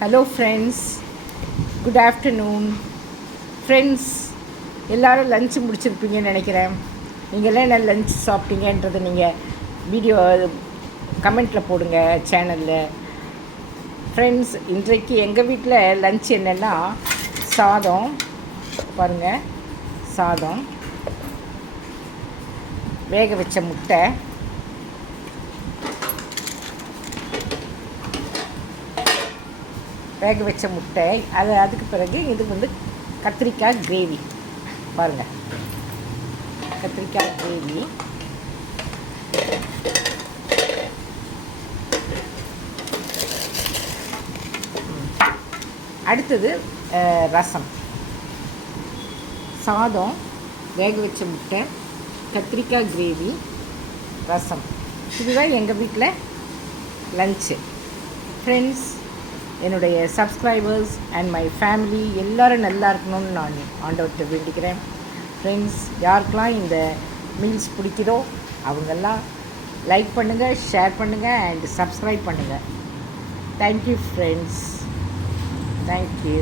Hello friends good afternoon friends எல்லோரும் lunch முடிச்சிருப்பீங்கன்னு நினைக்கிறேன். நீங்கள்லாம் என்ன லஞ்ச் சாப்பிட்டீங்கன்றதை நீங்கள் வீடியோ கமெண்ட்டில் போடுங்க சேனலில் ஃப்ரெண்ட்ஸ் இன்றைக்கு எங்கள் வீட்டில் லஞ்ச் என்னென்னா சாதம். பாருங்கள் சாதம். வேக வச்ச முட்டை. வேக வச்ச முட்டை அது அதுக்கு பிறகு இது வந்து கத்திரிக்காய் கிரேவி பாருங்கள் கத்திரிக்காய் கிரேவி அடுத்தது ரசம். சாதம் வேக வச்ச முட்டை கத்திரிக்காய் கிரேவி ரசம். இதுதான் எங்கள் வீட்டில் லஞ்சு ஃப்ரெண்ட்ஸ் என்னுடைய சப்ஸ்கிரைபர்ஸ் அண்ட் மை ஃபேமிலி எல்லோரும் நல்லா இருக்கணும்னு நான் ஆண்டவர்கிட்ட வேண்டிக்கிறேன். ஃப்ரெண்ட்ஸ் யாருக்கெல்லாம் இந்த மீல்ஸ் பிடிக்குதோ அவங்கெல்லாம் லைக் பண்ணுங்கள் ஷேர் பண்ணுங்கள் அண்ட் சப்ஸ்கிரைப் பண்ணுங்கள் thank you friends thank you